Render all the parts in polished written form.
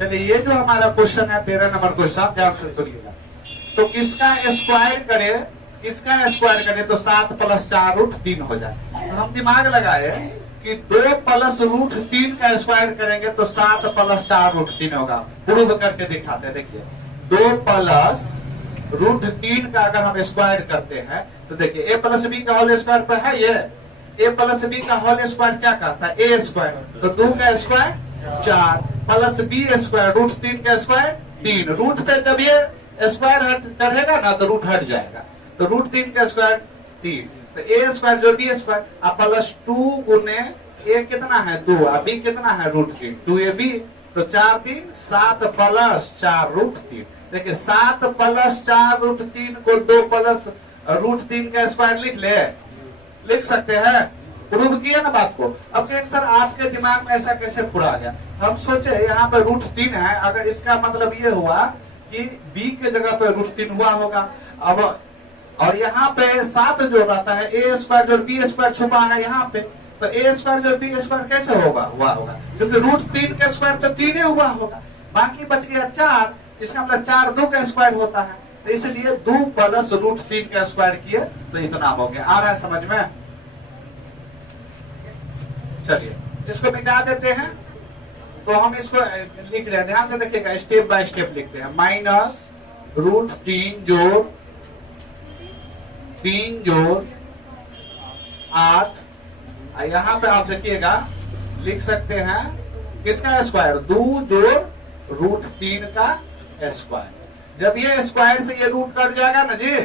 चलिए ये जो हमारा क्वेश्चन है 13 नंबर क्वेश्चन, ध्यान से सुनिएगा। तो किसका स्क्वायर करे, किसका स्क्वायर करे तो 7 + 4 √3 हो जाए। तो हम दिमाग लगाए कि 2 + √3 का स्क्वायर करेंगे तो 7 + 4 √3 होगा। प्रूव करके दिखाते हैं। देखिए 2 + √3 का अगर हम स्क्वायर करते हैं तो देखिए a + b का होल स्क्वायर पर है ये, a + b का होल स्क्वायर क्या कहता है a स्क्वायर, तो 2 का स्क्वायर 4 + b स्क्वायर √3 का स्क्वायर 3। रूट पे जब ये स्क्वायर हट चढ़ेगा ना तो रूट हट जाएगा, तो √3 का स्क्वायर 3, तो a स्क्वायर जो b स्क्वायर अब +2 गुने a कितना है 2 और b कितना है √3 2ab, तो 4 3 7 + 4 √3। देखिए 7 + 4 √3 को 2 + √3 का स्क्वायर लिख सकते हैं। प्रूव किया ना बात को। अब कहें सर आपके दिमाग में ऐसा कैसे पूरा आ गया, हम सोचे यहाँ पे √3 है, अगर इसका मतलब ये हुआ कि b के जगह पे √3 हुआ होगा। अब और यहाँ पे 7 जो रहता है a स्क्वायर जो b स्क्वायर छुपा है यहाँ पे, तो a स्क्वायर जो b स्क्वायर कैसे होगा हुआ होगा, क्योंकि √3 का स्क्वायर तो 3 ही हुआ होगा, बाकी बच गया 4, इसका मतलब 4 2 का स्क्वायर होता है, तो इसलिए 2 + √3 का स्क्वायर किए तो इतना हो गया। आ रहा है समझ में? चलिए इसको मिटा देते हैं। तो हम इसको लिख रहे हैं, ध्यान से देखिएगा, स्टेप बाय स्टेप लिखते हैं। -√3 जोड़ 3 जोड़ 8, यहां पे आप देखिएगा लिख सकते हैं किसका स्क्वायर 2 जोड़ √3 का स्क्वायर। जब ये स्क्वायर से ये रूट कट जाएगा ना जी,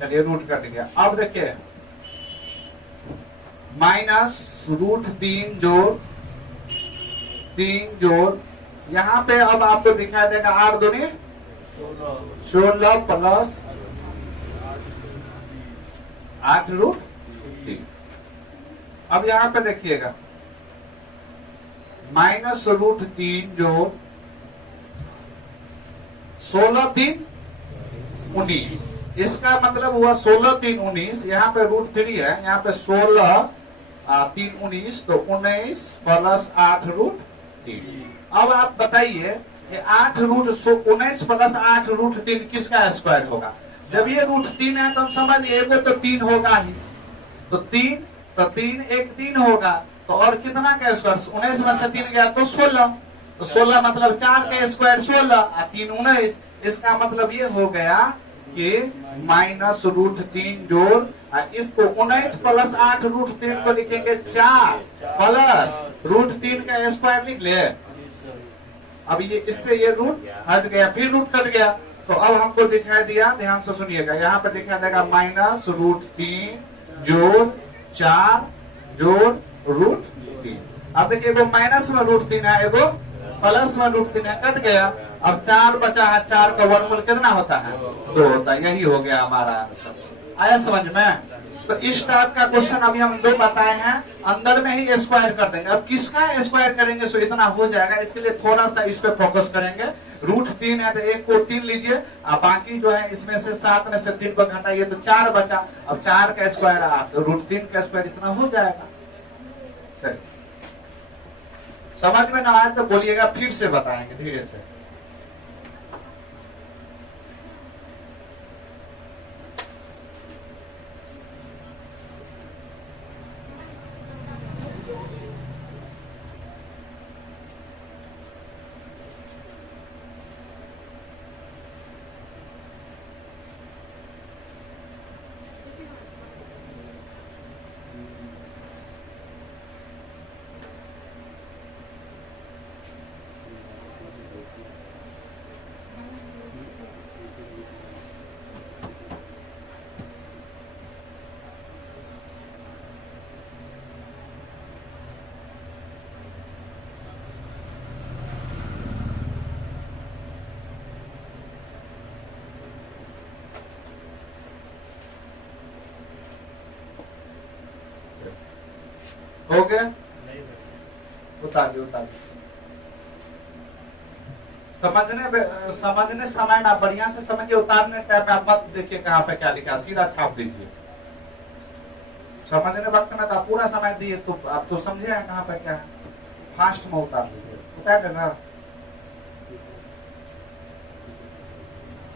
चलिए रूट कट गया। अब देखिए -√3 जोड़ 3 जोड़, यहां पे अब आपको दिखाई देगा 8 दूनी 16 + 8 √3। अब यहां पे देखिएगा -√3 जोड़ 16 3 19, इसका मतलब हुआ 16 3 19, यहाँ पे √3 है, यहाँ पे 16 3 19, तो 19 + 8 √3। अब आप बताइए कि 19 + 8 √3 किसका स्क्वायर होगा। जब ये √3 है तो हम समझिए एगो तो 3 होगा ही, तो 3 एक 3 होगा, तो और कितना का स्क्वायर 19 में से 3 गया तो 16, तो 16 मतलब 4 का स्क्वायर 16 और 3 19, इसका मतलब ये हो गया कि -√3 जोड़, इसको 19 + 8 √3 को लिखेंगे 4 + √3 का स्क्वायर लिख ले। अब ये इससे ये रूट हट गया, फिर रूट कट गया, तो अब हमको दिखाई दिया, ध्यान से सुनिएगा, यहाँ पे दिखाई देगा -√3 जोड़ 4 जोड़ √3। अब देखिए एगो माइनस में √3 है, एगो प्लस में √3 है, कट गया। अब 4 बचा है, 4 का वर्गमूल कितना होता है 2 होता है, यही हो गया हमारा आंसर। आया समझ में? तो इस टाइप का क्वेश्चन अभी हम 2 बताए हैं, अंदर में ही स्क्वायर कर देंगे। अब किसका स्क्वायर करेंगे सो इतना हो जाएगा, इसके लिए थोड़ा सा इस पे फोकस करेंगे। √3 है तो 1 को 3 लीजिए, और बाकी जो है इसमें से 7 में से 3 को घटाइए तो 4 बचा। अब 4 का स्क्वायर 8, तो √3 का स्क्वायर इतना हो जाएगा। चलिए समझ में ना आए तो बोलिएगा, फिर से बताएंगे धीरे से। हो गया? उतारिए उतारिए। समझने समय में आप बढ़िया से समझिए, उतारने टाइम में आप मत देखिए कहाँ पे क्या लिखा, सीधा छाप दीजिए। समझने वक्त में तो आप पूरा समय दिए तो आप तो समझे हैं कहाँ पे क्या है, फास्ट में उतार दीजिए। उतार देना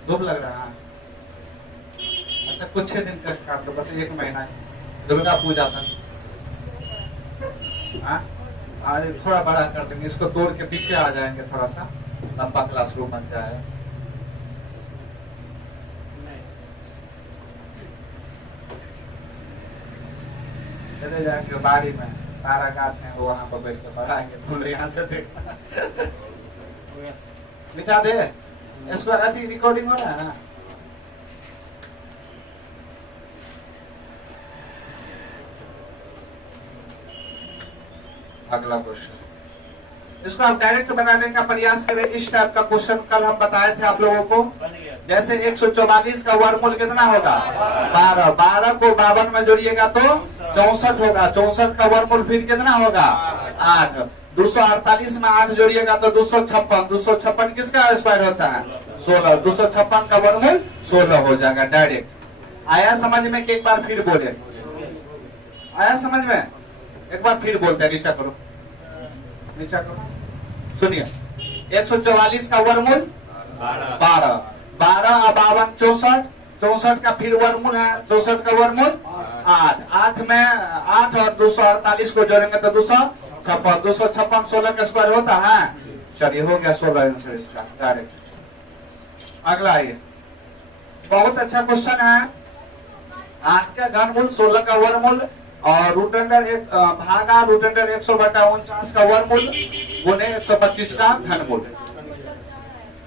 धूप लग रहा है। अच्छा कुछ दिन कष्ट काट दो, बस 1 महीना है, दुर्गा पूजा तक। आज थोड़ा बड़ा कर देंगे, इसको तोड़ के पीछे आ जाएंगे, थोड़ा सा लंबा क्लासरूम बन जाएगा। चले जाएंगे बाड़ी में, तारा गाछ है वो, वहां पर बैठ के पढ़ाएंगे, तुम यहाँ से देखना। मिटा दे इसको, अति रिकॉर्डिंग हो रहा है ना। अगला क्वेश्चन, इसको आप डायरेक्ट बनाने का प्रयास करें। इस टाइप का क्वेश्चन कल हम बताए थे आप लोगों को। जैसे 144 का वर्गमूल कितना होगा? 12। 12 को 52 में जोड़िएगा तो 64 होगा। 64 का वर्गमूल फिर कितना होगा? 8। 248 में 8 जोड़िएगा तो 256। 256 किसका स्क्वायर होता है? 16। 256 का वर्गमूल 16 हो जाएगा डायरेक्ट। आया समझ में कि एक बार फिर बोले? आया समझ में? एक बार फिर बोलते हैं, नीचा करो, नीचा करो, सुनिए। 144 का वर्गमूल 12। 12 और 52 64। 64 का फिर वर्गमूल है, 64 का वर्गमूल 8। 8 में 8 और 248 को जोड़ेंगे तो 256। 256 16 का स्क्वायर होता है। चलिए हो गया 16 आंसर इसका डायरेक्ट। अगला आइए, बहुत अच्छा क्वेश्चन है। 8 का घनमूल, 16 का वर्गमूल और रूट अंडर भागा रूट अंडर 100/49 का वर्गमूल गुने 125 का घनमूल।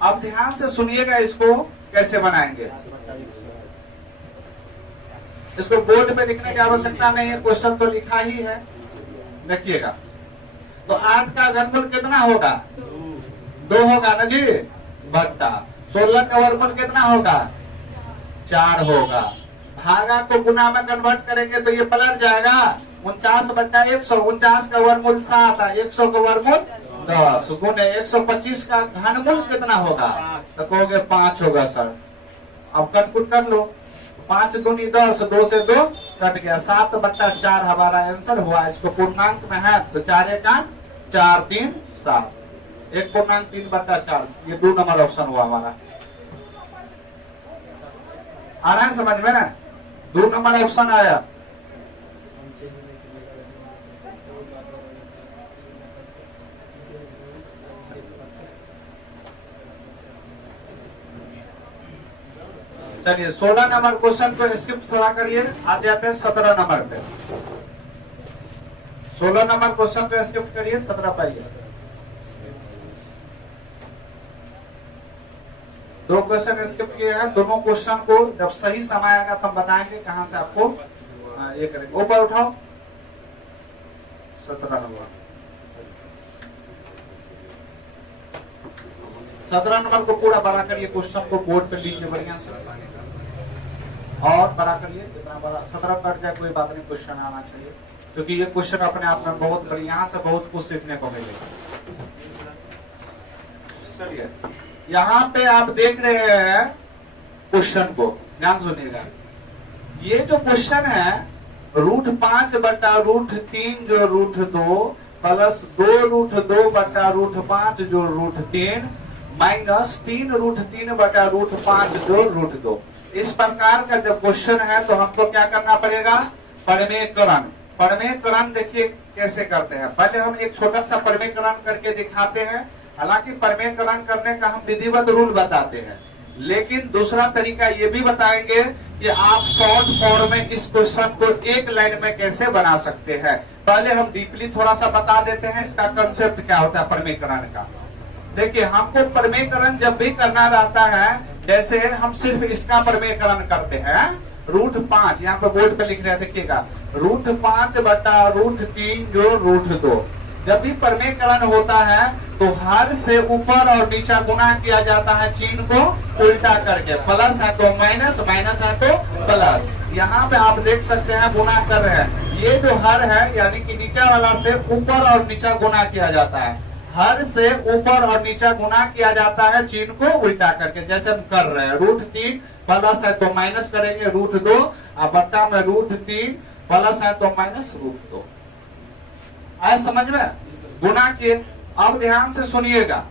अब ध्यान से सुनिएगा, इसको कैसे बनाएंगे। इसको बोर्ड पे लिखने की आवश्यकता नहीं है, क्वेश्चन तो लिखा ही है, देखिएगा। तो 8 का घनमूल कितना होगा? 2 होगा ना जी, बट्टा 16 का वर्गमूल कितना होगा? 4 होगा। भागा को गुना में कन्वर्ट करेंगे तो ये पलट जाएगा। 49/100। 49 का वर्गमूल 7 है, 100 का वर्गमूल 10 गुने 125 का घनमूल कितना होगा? तो कहोगे 5 होगा सर। अब कटकुट कर लो, 5 दूनी 10, 2 से 2 कट गया, 7/4 हमारा आंसर हुआ। इसको पूर्णांक में है तो 4 का 4 3 7, 1/3/4, ये 2 नंबर ऑप्शन हुआ हमारा। आ रहा है समझ में? 2 नंबर ऑप्शन आया। चलिए 16 नंबर क्वेश्चन को स्किप थोड़ा करिए, आते आते 17 नंबर पे। 16 नंबर क्वेश्चन को स्किप करिए, 17 पाइए। 2 क्वेश्चन स्किप किए हैं। दोनों क्वेश्चन को जब सही समय आएगा तो हम बताएंगे कहां से आपको ये करेंगे। ऊपर उठाओ 17 नंबर। 17 नंबर को पूरा बड़ा करिए, क्वेश्चन को बोर्ड पे लीजिए बढ़िया से और बड़ा करिए, जितना बड़ा 17 कट जाए कोई बात नहीं, क्वेश्चन आना चाहिए, क्योंकि ये क्वेश्चन अपने आप में बहुत बड़ी, यहाँ से बहुत कुछ सीखने को मिलेगा। चलिए यहाँ पे आप देख रहे हैं क्वेश्चन को, ध्यान सुनिएगा। ये जो क्वेश्चन है √5/√3 जो √2 प्लस 2√2/√5 जो √3 माइनस 3√3/√5 जो √2। इस प्रकार का जब क्वेश्चन है तो हमको क्या करना पड़ेगा? परमेयकरण। परमेयकरण देखिए कैसे करते हैं। पहले हम एक छोटा सा परमेयकरण करके दिखाते हैं। हालांकि परमेयकरण करने का हम विधिवत रूल बताते हैं, लेकिन दूसरा तरीका ये भी बताएंगे कि आप शॉर्ट फॉर्म में इस क्वेश्चन को एक लाइन में कैसे बना सकते हैं। पहले हम डीपली थोड़ा सा बता देते हैं इसका कंसेप्ट क्या होता है परमेयकरण का। देखिए हमको परमेयकरण जब भी करना रहता है, जैसे हम सिर्फ इसका परमेयकरण करते हैं √5, यहाँ पे बोर्ड पे लिख रहे हैं देखिएगा, √5/√3 जो √2। जब भी परमेयकरण होता है तो हर से ऊपर और नीचा गुना किया जाता है, चिन्ह को उल्टा करके। प्लस है तो माइनस, माइनस है तो प्लस। यहाँ पे आप देख सकते हैं गुना कर रहे हैं। ये जो हर है यानी कि नीचा वाला से ऊपर और नीचा गुना किया जाता है। हर से ऊपर और नीचा गुना किया जाता है चिन्ह को उल्टा करके, जैसे हम कर रहे हैं। √3 प्लस है तो माइनस करेंगे √2 और बट्टा में √3 प्लस है तो माइनस √2। आए समझ में? गुना किए। अब ध्यान से सुनिएगा,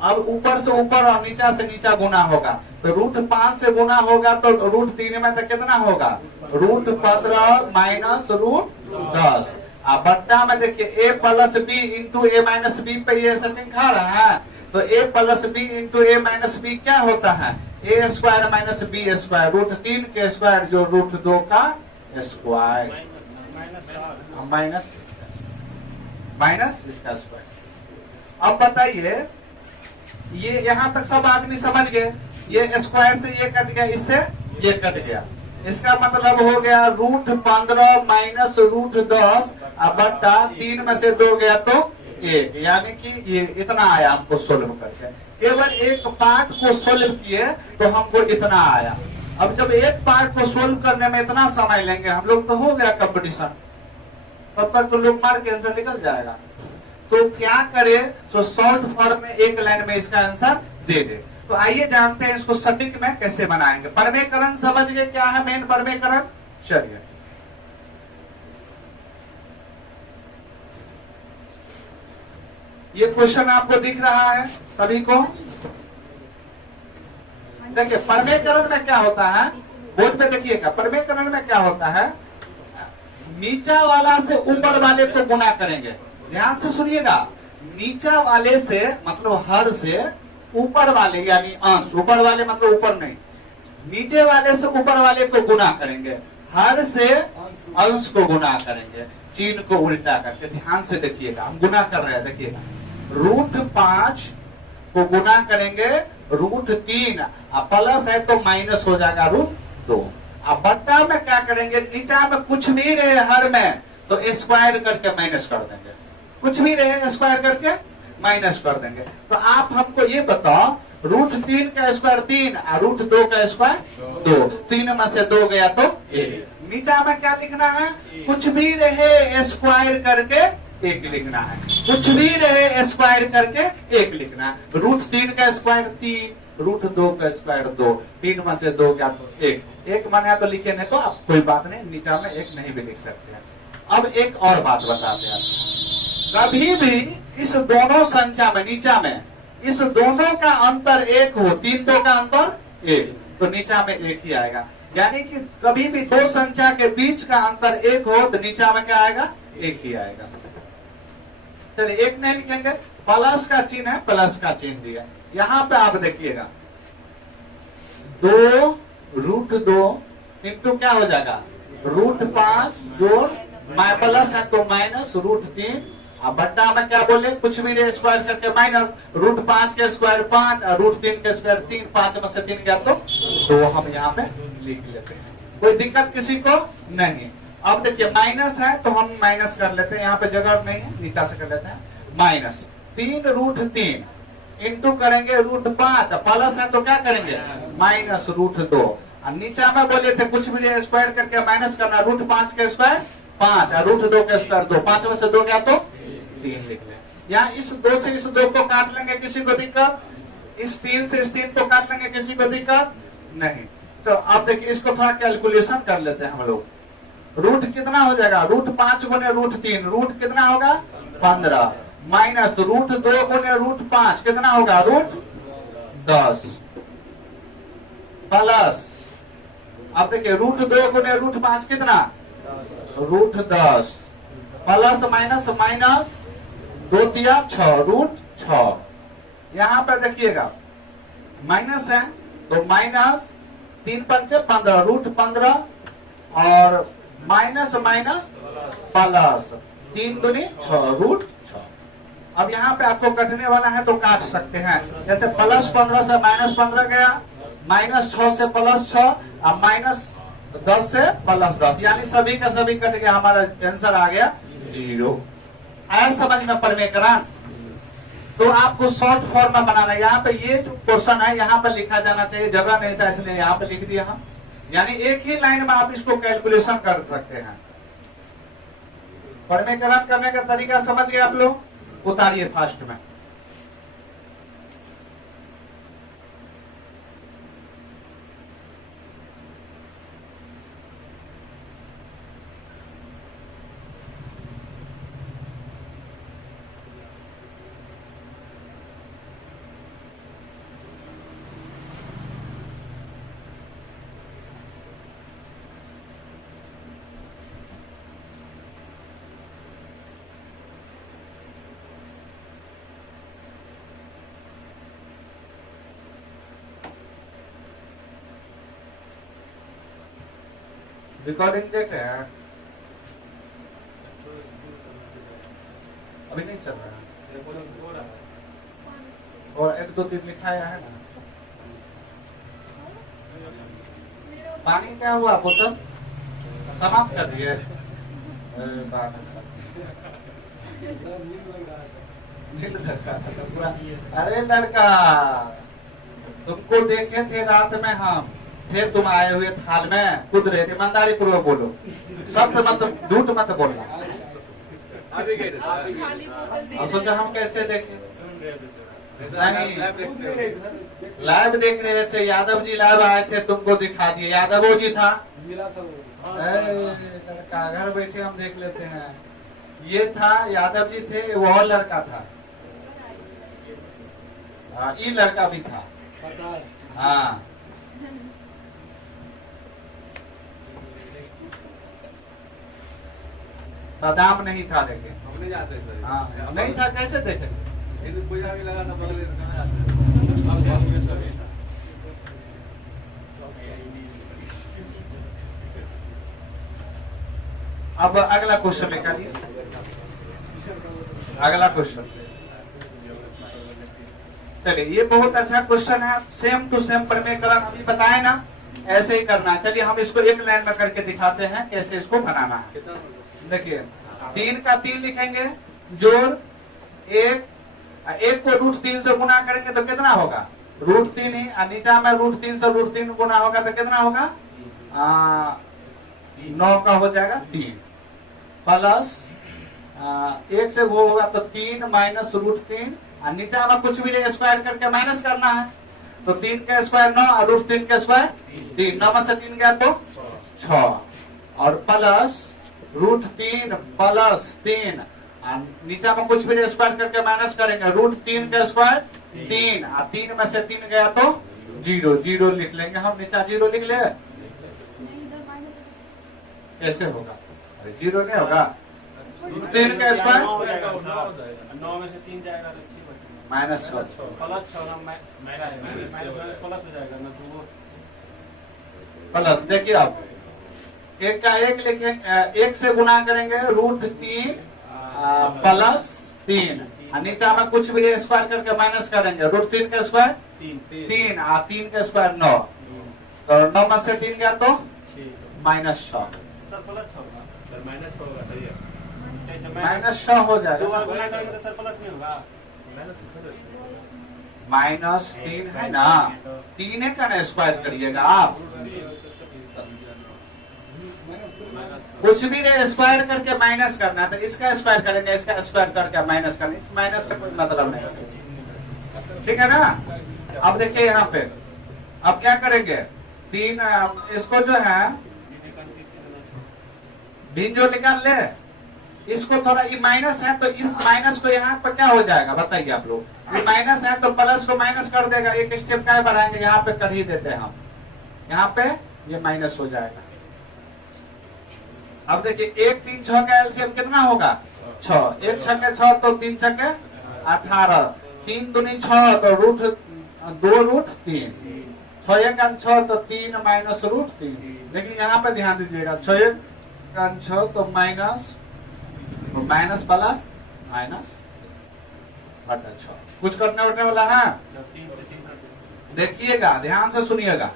अब ऊपर से ऊपर और नीचा से नीचा गुना होगा, तो √5 से गुना होगा तो √3 में तो कितना होगा, √15 माइनस √10। अब बट्टा में देखिए a plus B into A minus B पे ये सेटिंग खा रहा है, तो a plus B into A minus B क्या होता है, a square minus B square, √3 के स्क्वायर जो √2 का स्क्वायर माइनस इसका स्क्वायर। अब बताइए, ये यहां तक सब आदमी समझ गए, ये स्क्वायर से ये कट गया, इससे ये कट गया, इसका मतलब हो गया √15 माइनस √10 बट्टा 3 में से 2 गया तो 1, यानी कि ये इतना आया हमको सोल्व करके। केवल एक पार्ट को सोल्व किए तो हमको इतना आया। अब जब एक पार्ट को सोल्व करने में इतना समय लेंगे हम लोग, तो हो गया कंपटीशन, तब तक तो लोग मार के आंसर निकल जाएगा। तो क्या करे, तो शॉर्ट फॉर्म में एक लाइन में इसका आंसर दे दे। तो आइए जानते हैं इसको सटीक में कैसे बनाएंगे। परमेकरण समझ गए क्या है मेन परमेकरण, चलिए ये क्वेश्चन आपको दिख रहा है सभी को। देखिए परमेकरण में क्या होता है, बोर्ड पे देखिएगा, परमेकरण में क्या होता है, नीचा वाला से ऊपर वाले को गुना करेंगे। ध्यान से सुनिएगा, नीचा वाले से मतलब हर से ऊपर वाले यानी अंश, ऊपर वाले मतलब ऊपर नहीं, नीचे वाले से ऊपर वाले को गुना करेंगे, हर से अंश को गुना करेंगे, चिन्ह को उल्टा करके। ध्यान से देखिएगा, हम गुना कर रहे हैं, देखिएगा √5 को गुना करेंगे √3, प्लस है तो माइनस हो जाएगा √2। अब बट्टा में क्या करेंगे, नीचा में कुछ भी रहे हर में तो स्क्वायर करके माइनस कर देंगे, कुछ भी रहे स्क्वायर करके माइनस कर देंगे। तो आप हमको ये बताओ, √3 का स्क्वायर 3 और √2 का स्क्वायर 2, 3 में से 2 गया तो 1। नीचा में क्या लिखना है, कुछ भी रहे स्क्वायर करके 1 लिखना है, कुछ भी रहे स्क्वायर करके 1 लिखना है। √3 का स्क्वायर 3, √2 का स्क्वायर 2, 3 में से 2 गया तो 1 मन है तो लिखे, नहीं तो आप कोई बात नहीं, नीचा में 1 नहीं भी लिख सकते हैं। अब एक और बात बताते हैं, कभी भी इस दोनों संख्या में, नीचा में इस दोनों का अंतर 1 हो, 3 2 का अंतर 1, तो नीचा में 1 ही आएगा। यानी कि कभी भी दो संख्या के बीच का अंतर 1 हो तो नीचा में क्या आएगा, 1 ही आएगा। चलिए 1 नहीं लिखेंगे, प्लस का चिन्ह है, प्लस का चिन्ह दिया। यहाँ पे आप देखिएगा 2 √2 इंटू क्या हो जाएगा, √5 जोड़ प्लस है तो माइनस √3, अब बट्टा में क्या बोले, कुछ भी रे स्क्वायर करके माइनस √5 के स्क्वायर 5 और √3 के स्क्वायर 3, 5 में से 3 गया तो 2 हम यहाँ पे लिख लेते हैं। कोई दिक्कत किसी को नहीं। अब देखिए माइनस है तो हम माइनस कर लेते हैं, यहाँ पे जगह नहीं है, नीचा से कर लेते हैं, माइनस 3 √3 इंटू करेंगे √5, प्लस है तो क्या करेंगे माइनस √2, और नीचा में बोले थे कुछ भी स्क्वायर करके माइनस करना, √5 के स्क्वायर 5 और √2 के स्क्वायर 2, 5 में से 2 गया तो 3 लिख लें। यहाँ इस 2 से इस 2 को काट लेंगे, किसी को दिक्कत, इस 3 से इस 3 को काट लेंगे, किसी को दिक्कत नहीं। तो अब देखिए इसको थोड़ा कैलकुलेशन कर लेते हैं हम लोग। रूट कितना हो जाएगा, √5 गुने √3, रूट कितना होगा 15, माइनस √2 गुने √5 कितना होगा √10, प्लस अब देखिए √2 गुने √5 कितना √10, प्लस माइनस माइनस 2 तिया 6 √6। यहाँ पर देखिएगा माइनस है तो माइनस 3 पंचे 15 √15 और माइनस माइनस प्लस 3 दूनी 6 √6। अब यहाँ पे आपको कटने वाला है तो काट सकते हैं, जैसे प्लस 15 से माइनस 15 गया, माइनस 6 से प्लस 6 और माइनस 10 से प्लस 10, यानी सभी का सभी कट गया, हमारा आंसर आ गया 0। आया समझ में परमेकरण। तो आपको शॉर्ट फॉर्म में बनाना है। यहाँ पे ये जो क्वेश्चन है यहाँ पे लिखा जाना चाहिए, जगह नहीं था इसलिए यहाँ पे लिख दिया हम, यानी एक ही लाइन में आप इसको कैलकुलेशन कर सकते हैं। परमेकरण करने का तरीका समझ गए आप लोग, उतारिए फास्ट में। रिकॉर्डिंग देख रहे हैं? अभी नहीं चल रहा है और 1 2 3 लिखाया है ना। पानी क्या हुआ बोतल समाप्त कर दिए? अरे लड़का तुमको देखे थे रात में, हम थे, तुम आए हुए थाल में कूद रहे थे। ईमानदारी पूर्वक बोलो, सत्य मत, झूठ मत बोलना। और सोचा हम कैसे देखे? नहीं, लाइव देख रहे थे, यादव जी लाइव आए थे, तुमको दिखा दिए। यादव जी था लड़का, घर बैठे हम देख लेते हैं। ये था, यादव जी थे, वो लड़का था। ये लड़का भी था। हाँ, सदाम नहीं था, लेकिन हम नहीं जाते सर। हाँ, नहीं था, कैसे देखे? पूजा भी लगा था बगल में। अब अगला क्वेश्चन निकालिए। अगला क्वेश्चन, चलिए, ये बहुत अच्छा क्वेश्चन है। सेम टू सेम प्रमेयकरण अभी बताए ना, ऐसे ही करना है। चलिए हम इसको एक लाइन में करके दिखाते हैं कैसे इसको बनाना है। देखिए, 3 का 3 लिखेंगे, जोड़ 1 को √3 से गुना करेंगे तो कितना होगा? √3 ही। नीचा में √3 से √3 गुना होगा तो कितना होगा? 9 का हो जाएगा 3 प्लस 1 से वो होगा तो 3 माइनस √3। नीचा में कुछ भी स्क्वायर करके माइनस करना है तो 3 का स्क्वायर 9 और √3 का स्क्वायर 3। 9 में से 3 गया तो 6 और प्लस √3 प्लस 3। नीचा में कुछ भी स्क्वायर करके माइनस करेंगे, √3 का स्क्वायर 3 और 3 में से 3 गया तो 0। 0 लिख लेंगे हम, नीचा 0 लिख ले। कैसे होगा? 0 नहीं होगा। 3 का स्क्वायर 9 में से 3 जाएगा -6 प्लस 6 प्लस हो जाएगा ना, 2 प्लस। देखिए आप 1 का 1 लिखेंगे, 1 से गुना करेंगे √3 प्लस 3। नीचा में कुछ भी स्क्वायर करके माइनस करेंगे, √3 का स्क्वायर 3 और 3 का स्क्वायर 9। तो 9 में से 3 गया तो -6। -6 हो जाएगा। -3 है ना, 3 का ना स्क्वायर करिएगा आप। कुछ भी स्क्वायर करके माइनस करना है तो इसका स्क्वायर करेंगे, इसका स्क्वायर करके माइनस करेंगे। इस माइनस से कोई मतलब नहीं, ठीक है ना। अब देखिए यहाँ पे, अब क्या करेंगे? 3 इसको जो है भिन्न जो निकाल ले, इसको थोड़ा, ये माइनस है तो इस माइनस को यहाँ पर क्या हो जाएगा बताइए आप लोग? ये माइनस है तो प्लस को माइनस कर देगा। एक स्टेप क्या बढ़ाएंगे, यहाँ पे कर ही देते हैं हम, यहाँ पे ये माइनस हो जाएगा। अब देखिए 1 3 6 का एलसीएम कितना होगा? 6। 1 6 6 तो 3 6 18। 3 दूनी 6 तो √2√3। 6 1 6 तो 3 माइनस √3। लेकिन यहाँ पे ध्यान दीजिएगा, 6 1 6 तो माइनस प्लस माइनस बटा 6। कुछ करने उठने वाला है? देखिएगा, ध्यान से सुनिएगा।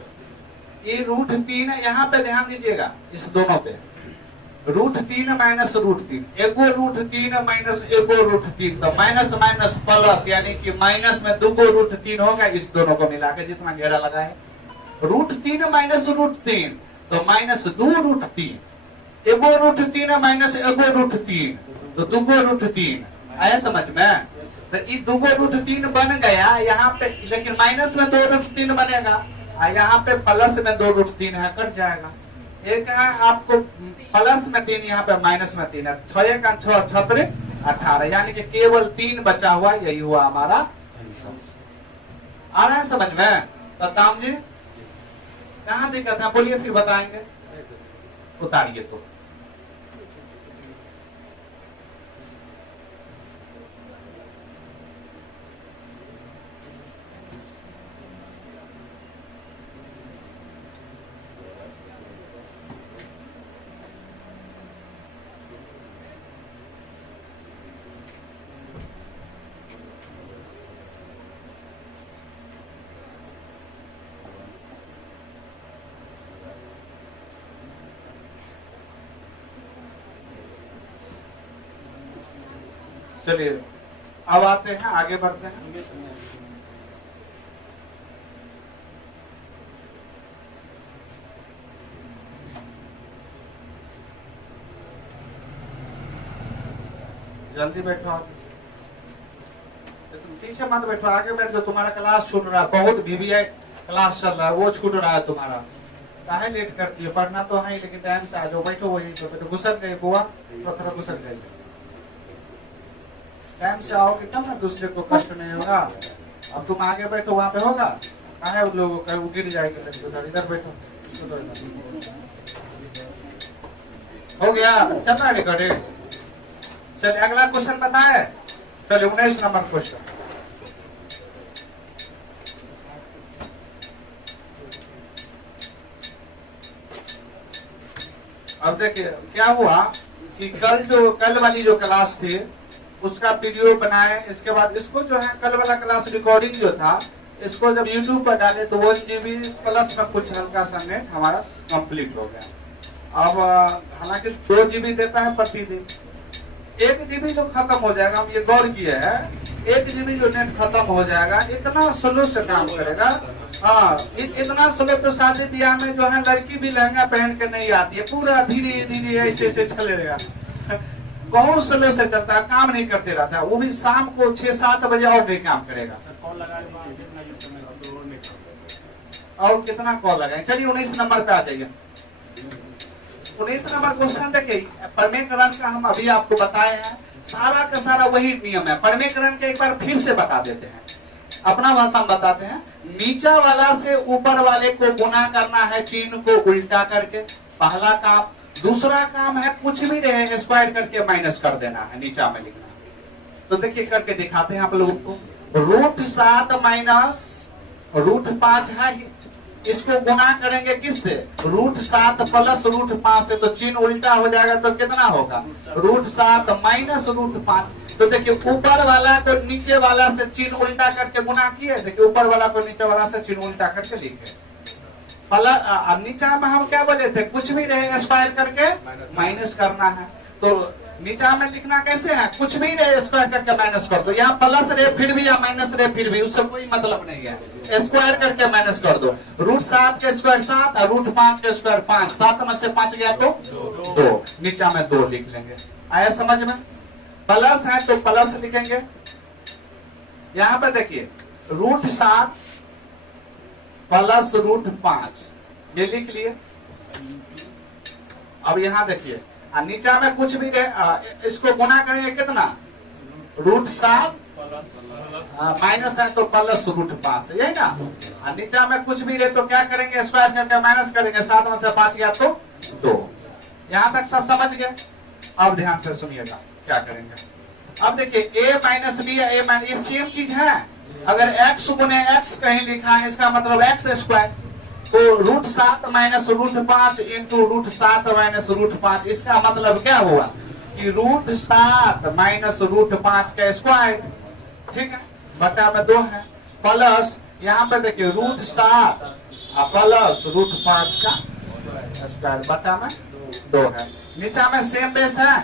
ये √3 है, यहाँ पे ध्यान दीजिएगा, इस दोनों पे √3 माइनस √3, एगो √3 माइनस एगो √3 तो माइनस माइनस प्लस, यानी कि माइनस में 2 √3 होगा। इस दोनों को मिला के जितना घेरा लगा है, √3 माइनस √3 तो -2 √3, एगो √3 माइनस एगो √3 तो 2 √3। आया समझ में? तो ये 2 √3 बन गया यहाँ पे, लेकिन माइनस में 2 √3 बनेगा और यहाँ पे प्लस में 2 √3 है, कट जाएगा। एक है आपको प्लस में 3, यहाँ पे माइनस में 3 है। 6 1 6 6 18, यानी कि केवल 3 बचा हुआ, यही हुआ हमारा आंसर। आ रहा है समझ में? सद्दाम जी कहाँ दिक्कत है बोलिए, फिर बताएंगे। उतारिए तो। चलिए अब आते हैं, आगे बढ़ते हैं। जल्दी बैठो, तुम पीछे मत बैठो, आगे बैठ जाओ। तुम्हारा क्लास छूट रहा है, बहुत VVI क्लास चल रहा है, वो छूट रहा है तुम्हारा। काहे लेट करती है? पढ़ना तो है लेकिन टाइम से आ जाओ। बैठो वही तो बैठो। घुसक गई बुआ, थोड़ा घुसक गई। टाइम से आओगे तब ना दूसरे को कष्ट नहीं होगा। अब तुम आगे बैठो, वहां पे होगा। काहे उन लोगों का गिर जाएगी लड़की, उधर इधर बैठो। हो गया, चल रहा है रिकॉर्डिंग। चलिए अगला क्वेश्चन बताए। चलिए 19 नंबर क्वेश्चन। अब देखिए क्या हुआ कि कल वाली जो क्लास थी उसका वीडियो बनाए, इसके बाद इसको जो है कल वाला क्लास रिकॉर्डिंग जो था इसको जब YouTube पर डाले तो 1 GB प्लस में कुछ हल्का सा नेट हमारा कंप्लीट हो गया। अब हालांकि 2 GB देता है प्रतिदिन, 1 GB जो खत्म हो जाएगा, हम ये गौर किए हैं, 1 GB जो नेट खत्म हो जाएगा, इतना स्लो से काम करेगा। हाँ, इतना स्लो तो शादी ब्याह में जो है लड़की भी लहंगा पहन के नहीं आती है, पूरा धीरे धीरे ऐसे ऐसे चलेगा। बहुत स्लो से चलता है, काम नहीं करते रहता है। वो भी शाम को 6-7 बजे और नहीं काम करेगा। और कितना कॉल लगाए? चलिए 19 नंबर पे आ जाइए। 19 नंबर क्वेश्चन देखिए, परमेकरण का हम अभी आपको बताए हैं, सारा का सारा वही नियम है। परमेकरण के एक बार फिर से बता देते हैं, अपना भाषा में बताते हैं। नीचा वाला से ऊपर वाले को गुना करना है, चिन्ह को उल्टा करके, पहला काम। दूसरा काम है कुछ भी रहे स्क्वायर करके माइनस कर देना है, नीचा में लिखना। तो देखिए करके दिखाते हैं आप लोगों को। √7 माइनस √5 है, इसको गुना करेंगे किससे? √7 प्लस √5 से, तो चिन्ह उल्टा हो जाएगा तो कितना होगा? √7 माइनस √5। तो देखिए ऊपर वाला को नीचे वाला से चिन्ह उल्टा करके गुना किए, देखिए ऊपर वाला को नीचे वाला से चिन्ह उल्टा करके लिखे। नीचा में हम क्या बोले थे? कुछ भी रहे स्क्वायर करके माइनस करना है। तो नीचा में लिखना कैसे है? कुछ भी रहे स्क्वायर करके माइनस कर दो। यहाँ प्लस रहे फिर भी या माइनस रहे फिर भी, उससे कोई मतलब नहीं है। स्क्वायर करके माइनस कर दो। √7 के स्क्वायर 7 और √5 के स्क्वायर 5। 7 में से 5 गया तो 2, नीचा में 2 लिख लेंगे। आया समझ में? प्लस है तो प्लस लिखेंगे। यहाँ पर देखिए √7 प्लस √5 ये लिख लिए। अब यहाँ देखिए नीचा में कुछ भी रहे, इसको गुना करेंगे कितना? √7 माइनस है तो प्लस √5, यही ना। नीचा में कुछ भी रहे तो क्या करेंगे? स्क्वायर करके माइनस करेंगे। 7 में से 5 गया तो 2। यहाँ तक सब समझ गए? अब ध्यान से सुनिएगा क्या करेंगे। अब देखिए a माइनस बी या a माइनस, ये सेम चीज है। अगर x गुने x कहीं लिखा है, इसका मतलब x स्क्वायर, तो √7 माइनस √5 इंटू √7 माइनस √5, इसका मतलब क्या हुआ कि √7 माइनस √5 का स्क्वायर, ठीक है, बटा में 2 है। प्लस यहाँ पे देखिए √7 प्लस √5 का स्क्वायर बटा में 2 है। नीचा में सेम बेस है,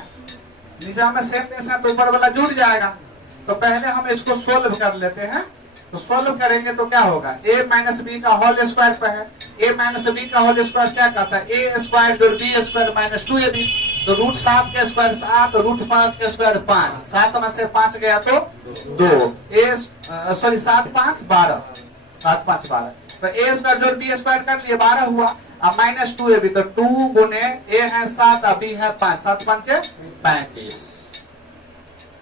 नीचा में सेम बेस है तो ऊपर वाला जुड़ जाएगा। तो पहले हम इसको सोल्व कर लेते हैं। तो सोल्व करेंगे तो क्या होगा? a माइनस बी का होल स्क्वायर पे है। a माइनस बी का होल स्क्वायर क्या कहता है? a स्क्वायर जो b स्क्वायर माइनस 2ab। तो √7 के स्क्वायर 7, √5 के स्क्वायर 5। 7 में से 5 गया तो 2। 7 5 12, 7 5 12। तो a स्क्वायर जो b स्क्वायर कर लिए 12 हुआ। अब माइनस 2ab, तो 2 गुने a है 7 और b है 5, 7 5 35।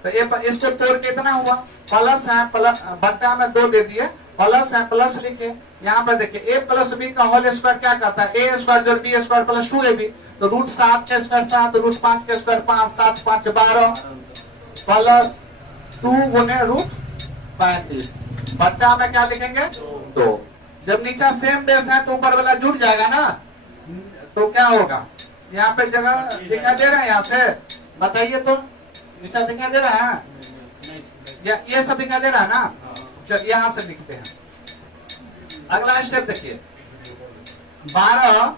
तो इसको तोड़ के इतना हुआ। प्लस है, प्लस बटा में 2 दे दिए, प्लस है प्लस लिखे। यहाँ पर देखिए a प्लस बी का होल स्क्वायर क्या कहता है? a स्क्वायर जो b स्क्वायर प्लस 2ab। तो √7 के स्क्वायर 7, √5 के स्क्वायर 5, 7 5 12 प्लस 2 गुने √35 बटा में क्या लिखेंगे? 2। जब नीचा सेम बेस है तो ऊपर वाला जुड़ जाएगा ना, तो क्या होगा? यहाँ पे जगह दिखाई दे रहा है, यहाँ से बताइए तो नीचा दिखाई दे रहा है या ये सब दिखाई दे रहा है ना? चलिए यहाँ से लिखते हैं। अगला स्टेप देखिए, 12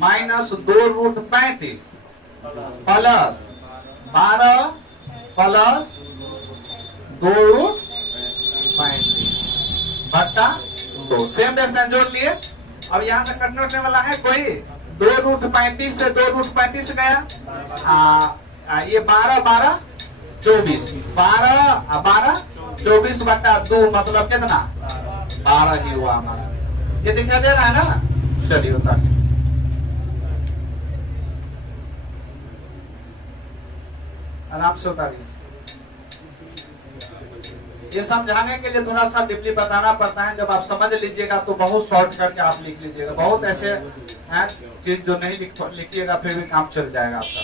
माइनस 2 √35 प्लस 12 प्लस 2 रूट 35 बट्टा 2। सेम रेशन जोड़ लिए। अब यहाँ से कटने उठने वाला है कोई? 2 रूट 35 से 2 रूट 35 गया। ये 12 12 24 12 12 24 बट्टा 2 मतलब कितना? 12 ही हुआ हमारा। ये दिखाई दे रहा है ना? चलिए उतारिए। आराम से उतारिए। ये समझाने के लिए थोड़ा सा डीपली बताना पड़ता है। जब आप समझ लीजिएगा तो बहुत शॉर्ट करके आप लिख लीजिएगा। बहुत ऐसे हैं चीज जो नहीं लिखिएगा फिर भी काम चल जाएगा आपका।